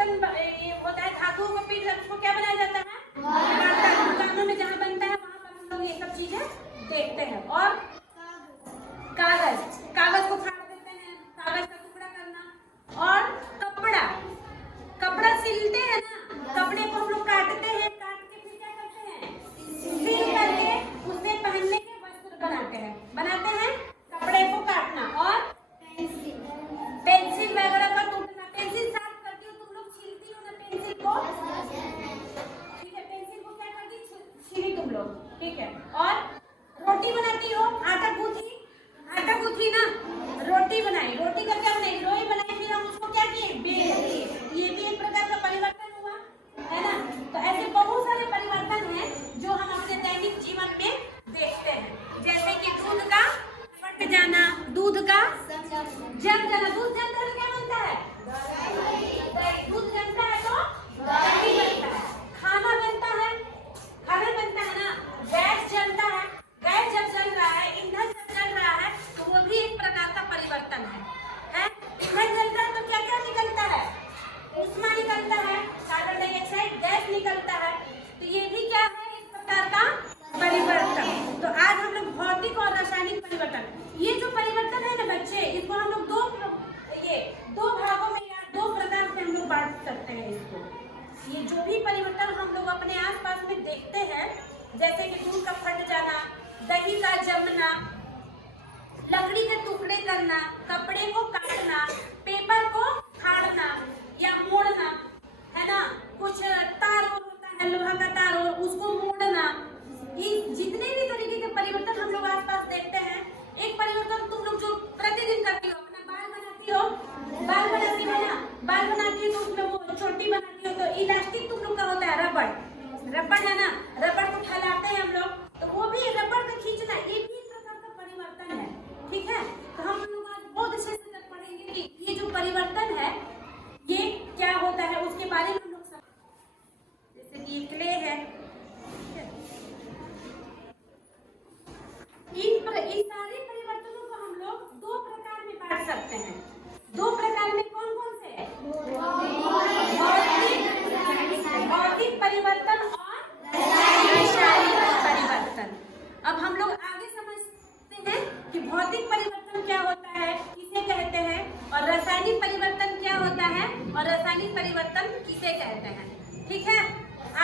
बर्तन ये होता है धातुओं को पीट कर उसको क्या बनाया जाता है? बर्तन। दुकानों में जहाँ बनता है वहाँ पर हम लोग ये सब चीजें देखते हैं। और कागज, कागज को फाड़ देते हैं, कागज का टुकड़ा करना। और कपड़ा, कपड़ा सिलते हैं ना, कपड़े को हम लोग काटते हैं, काट के फिर क्या करते हैं? सिल करके उससे पहनने के वस्त्र बनाते हैं कपड़े को काटना। और पेंसिल वगैरह का टूटना, पेंसिल साफ करती हो तुम लोग, छीलती हो ना पेंसिल को, ठीक है, पेंसिल को क्या करती, छीली तुम लोग, ठीक है। और रोटी बनाती हो, आटा गूंथी ना, रोटी बनाई, रोटी का क्या बनाई, लोई बनाई, फिर हम उसको क्या किए, बेल दिए। ये भी एक प्रकार का परिवर्तन हुआ, है ना। तो ऐसे बहुत सारे परिवर्तन हैं जो हम अपने दैनिक जीवन में देखते हैं। जैसे कि दूध का फट जाना, दूध का जम जाना, दूध जमता है क्या बनता है? दही। दूध जमता है तो दही बनता है। खाना बनता है, खाना बनता है ना। गैस जलता है, गैस जब जल रहा है, ईंधन जब जल रहा है तो वो भी एक प्रकार का परिवर्तन है। ईंधन जलता है तो क्या क्या निकलता है? ऊष्मा निकलता है, कार्बन डाइऑक्साइड गैस निकलता है। तो ये भी क्या है, एक प्रकार का परिवर्तन। तो आज हम लोग भौतिक और रासायनिक परिवर्तन, ये जो परिवर्तन है ना बच्चे, इसको हम लोग दो भागों में या दो प्रकार से हम लोग बांट सकते हैं इसको। ये जो भी परिवर्तन हम लोग अपने आसपास में देखते हैं, जैसे कि दूध का फट जाना, दही का जमना, लकड़ी के टुकड़े करना, कपड़े को काटना, पेपर को फाड़ना या मोड़ना, है ना। कुछ तार होता है, लोहा का तार, और उसको मोड़ना। ये जितने भी तरीके के परिवर्तन हम लोग आसपास देखते हैं। एक परिवर्तन तुम लोग जो प्रतिदिन करती हो, अपना बाल बनाती हो, बाल बनाती हो ना, बाल बनाती हो तो उसमें वो चोटी बनाती हो, तो इलास्टिक तुम लोग का होता है रबड़ है ना, रबड़ को फैलाते हैं हम लोग, तो वो भी रबड़ का खींचना, ये भी एक प्रकार का परिवर्तन है, ठीक है। तो हम लोग आज बहुत अच्छे से पढ़ेंगे कि ये जो परिवर्तन है ये क्या होता है, उसके बारे में हम लोग सब, जैसे कि क्ले है, इन सारे परिवर्तनों को हम लोग दो प्रकार में बांट सकते हैं। दो प्रकार में कौन कौन से? भौतिक परिवर्तन और रासायनिक परिवर्तन। अब हम लोग आगे समझते हैं कि भौतिक परिवर्तन क्या होता है, किसे कहते हैं, और रासायनिक परिवर्तन क्या होता है, और रासायनिक परिवर्तन किसे कहते हैं, ठीक है।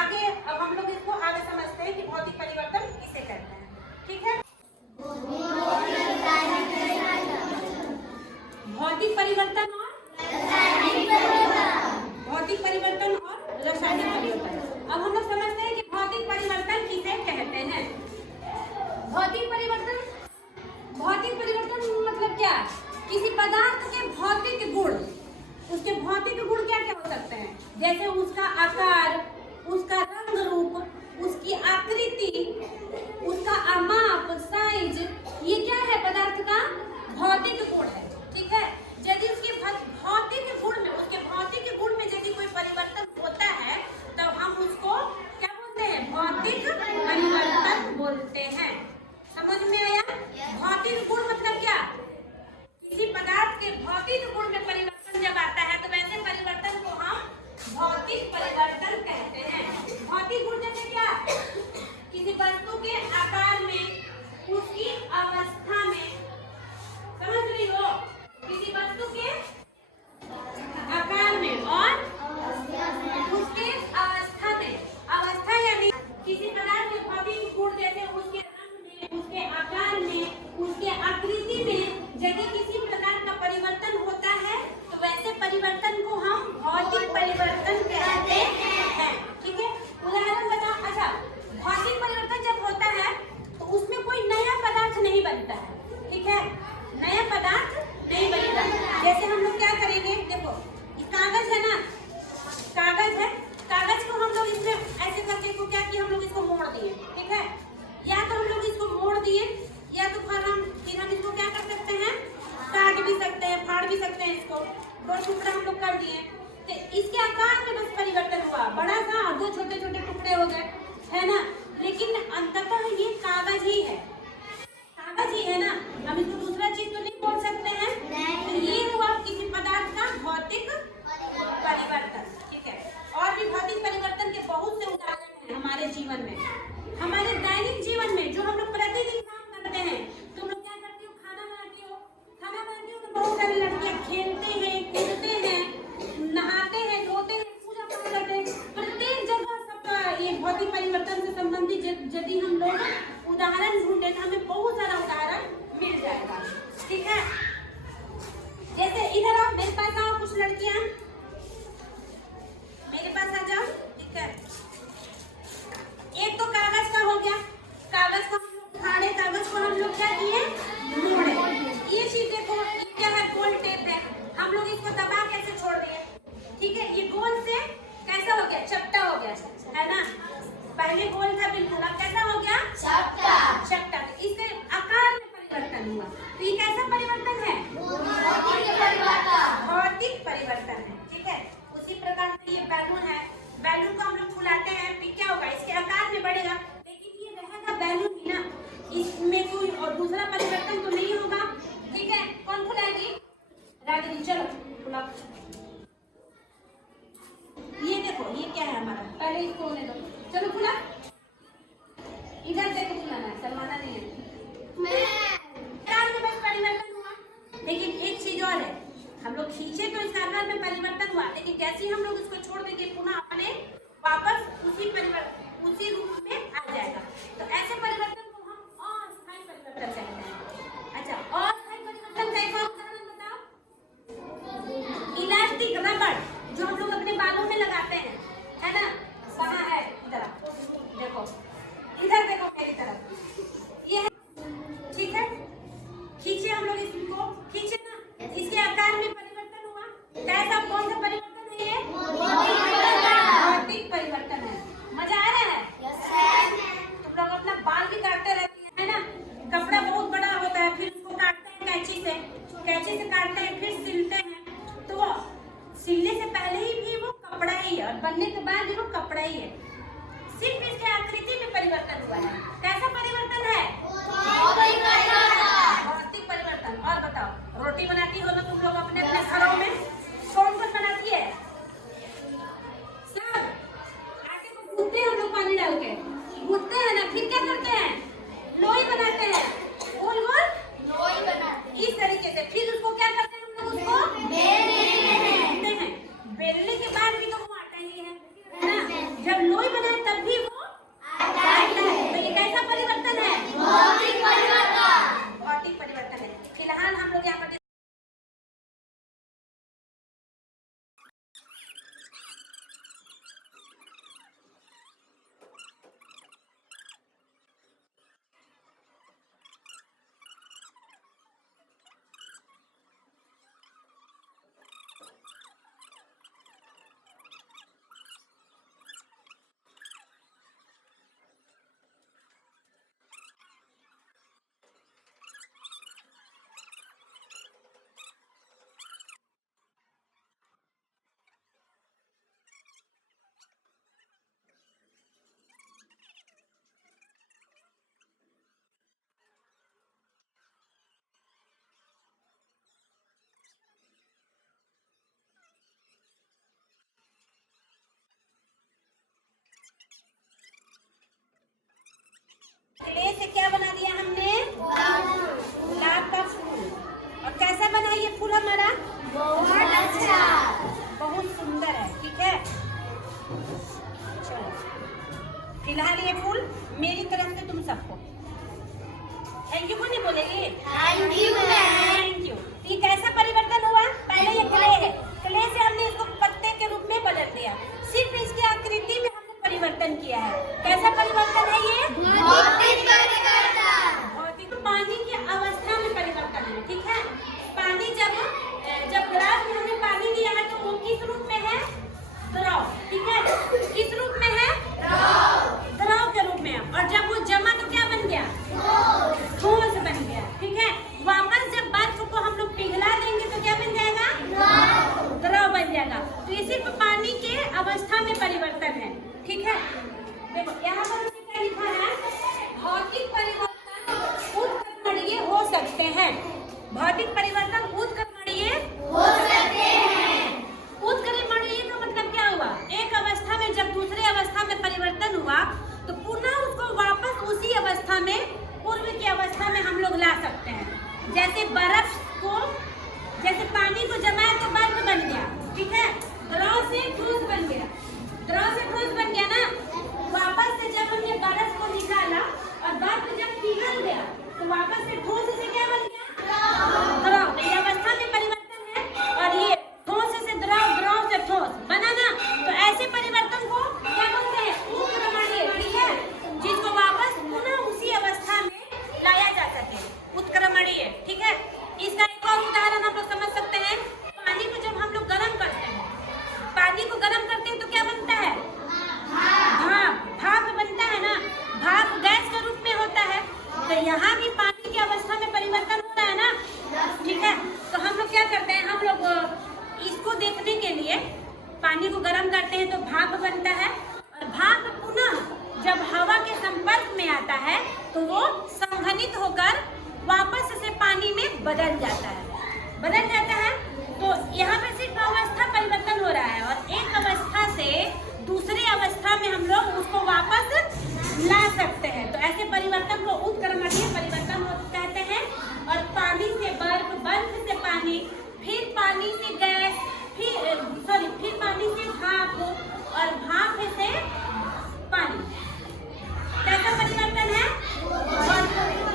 आगे अब हम लोग इसको आगे समझते हैं कि भौतिक परिवर्तन किसे कहते हैं, ठीक है। भौतिक परिवर्तन और भौतिक परिवर्तन और रासायनिक परिवर्तन। अब हम लोग समझते हैं कि भौतिक परिवर्तन किसे कहते हैं। भौतिक परिवर्तन मतलब क्या? किसी पदार्थ के भौतिक गुण, उसके भौतिक गुण क्या क्या हो सकते हैं, जैसे उसका आकार, उसका रंग रूप, उसकी आकृति, उसका माप, साइज, ये क्या है, पदार्थ का भौतिक गुण है, ठीक है। यदि उसके भौतिक गुण में, उसके भौतिक गुण में यदि कोई परिवर्तन होता है तब हम उसको क्या बोलते हैं, भौतिक परिवर्तन बोलते हैं। समझ में आया? भौतिक गुण मतलब क्या? किसी पदार्थ के भौतिक गुण में परिवर्तन जब आता है तो वैसे परिवर्तन को हम भौतिक परिवर्तन कहते हैं। भौतिक गुण जैसे क्या? किसी वस्तु के आकार में, उसकी अवस्था में, समझ रही हो, किसी वस्तु के आकार में और उसके अवस्था में, अवस्था यानी किसी पदार्थ के भौतिक गुण जैसे उसके रंग में, उसके आकार में, उसके आकृति में यदि किसी प्रकार का परिवर्तन होता है तो वैसे परिवर्तन को हम भौतिक परिवर्तन कहते हैं, ठीक है। उदाहरण बताओ। अच्छा, भौतिक परिवर्तन जब होता है तो उसमें कोई नया पदार्थ नहीं बनता है, ठीक है, नया पदार्थ नहीं बनता। जैसे हम लोग क्या करेंगे, देखो कागज है ना, कागज है, कागज को हम लोग इसमें ऐसे करके इसको क्या किया, हम लोग इसको मोड़ दिए, ठीक है। या तो हम लोग इसको मोड़ दिए, या तो फिर हम इसको क्या कर सकते हैं, काट भी सकते हैं, फाड़ भी सकते हैं, इसको दो टुकड़ा हम लोग कर दिए, तो इसके आकार में बस परिवर्तन हुआ, बड़ा सा और दो छोटे छोटे टुकड़े हो गए, है ना। लेकिन अंततः ये कागज ही है, कागज ही है ना, हम इसको दूसरा चीज तो नहीं बोल सकते हैं। तो ये हुआ किसी पदार्थ का भौतिक परिवर्तन। उदाहरण ढूंढे तो हमें बहुत सारा उदाहरण मिल जाएगा। ठीक है, जैसे इधर आओ, मेरे पास आओ कुछ लड़कियां, मेरे पास आ जाओ। ठीक है, एक तो कागज का हो गया, कागज को हम लोग उठाड़े, कागज को हम लोग क्या किए, मोड़े। ये चीज देखो, ये क्या है, गोल टेप है, हम लोग इसको दबा कैसे छोड़ दिए। ठीक है, ये गोल से कैसा हो गया, चपटा हो गया, है ना। पहले गोल था बिल्कुल, अब कैसा हो गया, चपटा। चपटा, इसके आकार में परिवर्तन हुआ। तो ये कैसा परिवर्तन है, भौतिक परिवर्तन है। ठीक है, उसी प्रकार से ये बैलून है, बैलून को हम लोग फुलाते हैं, फिर क्या होगा, इसके आकार में बढ़ेगा, लेकिन ये रहेगा बैलून ही ना, इसमें कोई और दूसरा परिवर्तन तो नहीं होगा। ठीक है, कौन फुलाएगी, रागिनी, चलो फुलाओ। ये देखो, ये क्या है हमारा, पहले इसको होने दो, चलो फुला। इधर देखो, फुलाना है, शर्माना नहीं है। बस परिवर्तन हुआ, लेकिन एक चीज और है, हम लोग खींचे तो इस आकार में परिवर्तन हुआ, लेकिन जैसे ही हम लोग इसको छोड़ देंगे पुनः अपने वापस उसी रूप में आ जाएगा। तो ऐसे परिवर्तन को हम अस्थायी परिवर्तन कहते हैं। अच्छा, अस्थायी परिवर्तन का एक उदाहरण बताओ, इलास्टिक रबड़ जो हम लोग अपने बालों में लगाते हैं, है ना, कहाँ है, इधर देखो, इधर देखो मेरी तरफ, ये है। ठीक है, खींचे हम लोग इसको, खींचे ना, इसके आकार में परिवर्तन हुआ, कैसा, कौन सा परिवर्तन है ये, भौतिक परिवर्तन है। मजा आ रहा है, तुम लोग अपना बाल भी काटते रहते हैं, है ना, कपड़ा बहुत बड़ा होता है, फिर उसको काटते हैं कैंची से काटते हैं, फिर सिलते हैं, तो सिलने से पहले ही भी वो कपड़ा ही है और बनने के बाद भी वो कपड़ा ही है, सिर्फ इसके आकृति में परिवर्तन हुआ है। कैसा परिवर्तन है, भौतिक परिवर्तन। और बताओ, रोटी बनाती हो ना तुम लोग अपने अपने घरों में, कौन कौन बनाती है, सब आटे को गूंथते हैं हम लोग, पानी डाल के गूंथते हैं ना, फिर क्या करते हैं, लोई बनाते हैं, गोल गोल लोई बनाते हैं, इस तरीके से। फिर उसको क्या करते हैं हम लोग, उसको बेलते हैं, बेलने के बाद भी तो वो आटा ही है ना, जब लोई बनाए तब भी वो आटा है। तो ये कैसा परिवर्तन है, भौतिक परिवर्तन, भौतिक परिवर्तन है। फिलहाल हम लोग यहाँ पर क्ले से क्या बना दिया हमने, गुलाब का फूल। और कैसा बना ये फूल हमारा, बहुत अच्छा, बहुत सुंदर है। ठीक है, चलो फिलहाल ये फूल मेरी तरफ से तुम सबको थैंक यू नहीं बोलेगी, थैंक यू। ये कैसा परिवर्तन हुआ, पहले ये क्ले है, क्ले से हमने इसको पत्ते के रूप में बदल दिया, सिर्फ इसकी आकृति में हमने परिवर्तन किया है। कैसा परिवर्तन है ये, भौतिक परिवर्तन, भौतिक। पानी की अवस्था में परिवर्तन है। ठीक है, पानी जब गिलास में हमने पानी लिया है तो वो किस रूप में है, द्रव। ठीक है, किस रूप में है, द्रव के रूप में। और जब वो जमा तो क्या बन गया, ठोस बन गया। ठीक है, वापस जब बर्फ को हम लोग पिघला देंगे तो क्या बन जाएगा, द्रव बन जाएगा। तो ये सिर्फ पानी के अवस्था में परिवर्तन है। ठीक है, देखो यहाँ पर क्या लिखा है, भौतिक परिवर्तन उत्कर्मणीय हो सकते हैं। भौतिक परिवर्तन उत्कर्मणीय हो सकते हैं। उत्कर्मणीय का मतलब क्या हुआ, एक अवस्था में जब दूसरे अवस्था में परिवर्तन हुआ तो पुनः उसको वापस उसी अवस्था में, पूर्व की अवस्था में हम लोग ला सकते हैं। जैसे बर्फ को, जैसे पानी को जमाया तो बर्फ बन गया। ठीक है, द्रव से ठोस बन गया, द्रव से ठोस बन गया ना। वापस से जब हमने बर्फ को निकाला और और बर्फ जब पिघल गया तो वापस से ठोस से क्या बन गया? द्रव। तो ये अवस्था में परिवर्तन है और ये ठोस से द्रव, द्रव से ठोस बना ना। तो ऐसे परिवर्तन को क्या बोलते हैं? उत्क्रमणीय, ठीक है, जिसको वापस पुनः उसी अवस्था में लाया जा सके, उत्क्रमणीय, ठीक है। इसका एक और उदाहरण हम लोग समझ सकते हैं। पानी को जब हम लोग गर्म करते हैं, पानी को गर्म करते हैं तो क्या बनता है? भाप, भाप बनता है ना। भाप गैस के रूप में होता है। तो यहाँ भी पानी की अवस्था में परिवर्तन होता है ना, ठीक है। तो हम लोग क्या करते हैं, हम लोग इसको देखने के लिए पानी को गर्म करते हैं तो भाप बनता है और भाप पुनः जब हवा के संपर्क में आता है तो वो संघनित होकर वापस से पानी में बदल जाता है। तो यहाँ पे सिर्फ अवस्था परिवर्तन हो रहा है और एक अवस्था से दूसरी अवस्था में हम लोग उसको वापस ला सकते हैं। तो ऐसे परिवर्तन को उत्क्रमणीय परिवर्तन कहते हैं। और पानी से बर्फ, बर्फ से पानी, फिर पानी से गैस, फिर पानी से भाप और भाप से पानी, कैसा परिवर्तन है?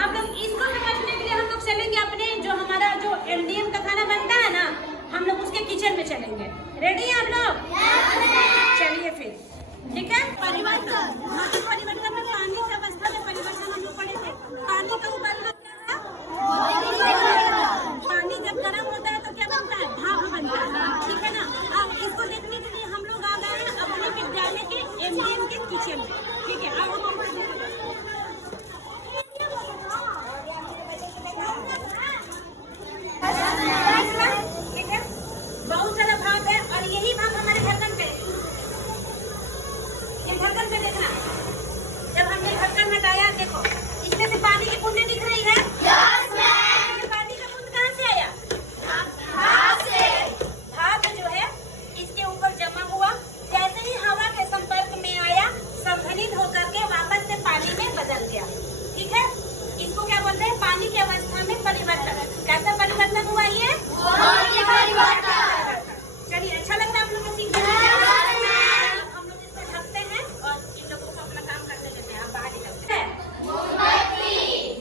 हम लोग इसको समझने के लिए हम लोग चलेंगे अपने जो हमारा जो एमडीएम का खाना बनता है ना, हम लोग उसके किचन में चलेंगे। रेडी हैं आप लोग? चलिए फिर, ठीक है। परिवर्तन में पानी की अवस्था में परिवर्तन हम लोग पढ़े थे। पानी का उबलना क्या है? पानी जब गर्म होता है तो क्या बनता है? भाप बनता है, ठीक है ना। अब इसको देखने के लिए हम लोग आ गए हैं अपने विद्यालय के एमडीएम के किचन में, ठीक है। अब हम ठीक है, बहुत सारा भाप है और यही भाप हमारे ढक्कन पे, ये ढक्कन पे देखना। जब हमने ढक्कन हटाया, देखो इसमें से पानी की बूंदें दिख रही है। ये पानी का बूंद कहाँ से आया? भाप से। भाप जो है इसके ऊपर जमा हुआ, जैसे ही हवा के संपर्क में आया संघनित होकर के वापस से पानी में बदल गया, ठीक है। इसको क्या बोलते हैं? पानी की अवस्था में परिवर्तन। कैसा परिवर्तन हुआ ये? चलिए, अच्छा लगता है आप लोग को सीखने में? हम लोग इसको ढकते हैं और इन लोगों को अपना काम करते देते हैं। आप बाहर निकलते हैं।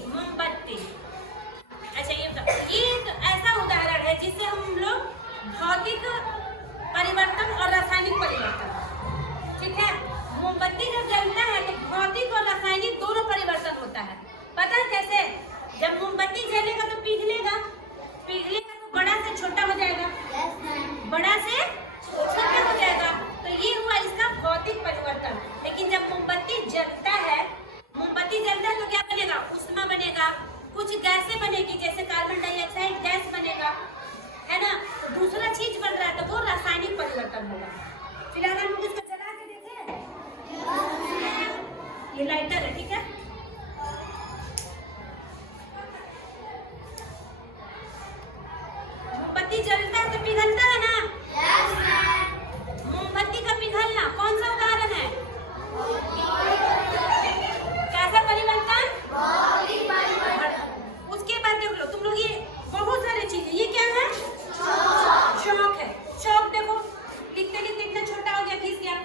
मोमबत्ती। अच्छा, ये एक ऐसा उदाहरण है जिससे हम लोग भौतिक परिवर्तन और रासायनिक परिवर्तन, ठीक है। मोमबत्ती जब जलता है तो भौतिक और रासायनिक दोनों परिवर्तन होता है। पता है कैसे? जब मोमबत्ती जलेगा तो पिघलेगा तो बड़ा से छोटा हो जाएगा, बड़ा से छोटा हो जाएगा। तो ये हुआ इसका भौतिक परिवर्तन। लेकिन जब मोमबत्ती जलता है तो क्या बनेगा? उष्मा बनेगा, कुछ गैसें बनेगी, जैसे कार्बन डाइऑक्साइड गैस बनेगा, है ना। तो दूसरा चीज बन रहा है तो वो रासायनिक परिवर्तन होगा। फिलहाल हम लोग इसको जला के देखें। ये लाइटर है, ठीक है। मोमबत्ती जलता है तो पिघलता है ना? मोमबत्ती का पिघलना कौन सा उदाहरण है? कैसा परिवर्तन? उसके बाद देख लो तुम लोग, ये बहुत सारी चीजें, ये क्या है? शौक है। शौक देखो, लिखते लिखते इतना छोटा हो गया, खींच गया।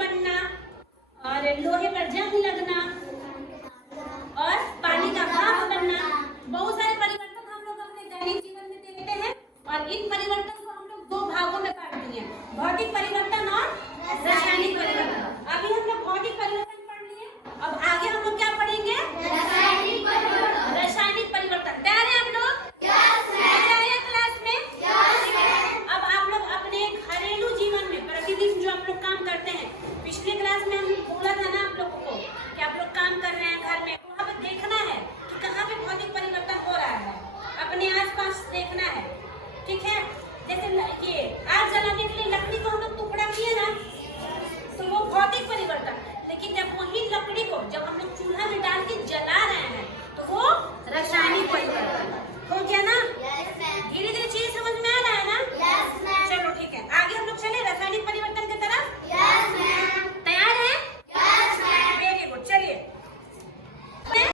बनना और लोहे पर जंग लगना और पानी का भाप बनना, बहुत सारे परिवर्तन हम लोग अपने दैनिक जीवन में देखते हैं। और इन परिवर्तन को हम लोग दो भागों में बांट दिए, भौतिक परिवर्तन और रासायनिक परिवर्तन। अभी हम लोग भौतिक परिवर्तन पढ़ लिए, अब आगे हम लोग क्या पढ़ेंगे? रासायनिक परिवर्तन। रासायनिक परिवर्तन तैयार है हम लोग? मजा आया क्लास में? अब आप लोग अपने घरेलू जीवन में प्रतिदिन जो आप लोग काम करते हैं, पिछले क्लास में हम बोला था ना आप लोगों को कि आप लोग काम कर रहे हैं घर में, वहाँ पे देखना है कि कहाँ पे भौतिक परिवर्तन हो रहा है, अपने आसपास देखना है, ठीक है? जैसे ये आग जलाने के लिए लकड़ी को हम लोग टुकड़ा किए ना, तो वो भौतिक परिवर्तन। लेकिन जब वही लकड़ी को जब हम लोग चूल्हा में डाल के जला रहे हैं तो वो रासायनिक परिवर्तन।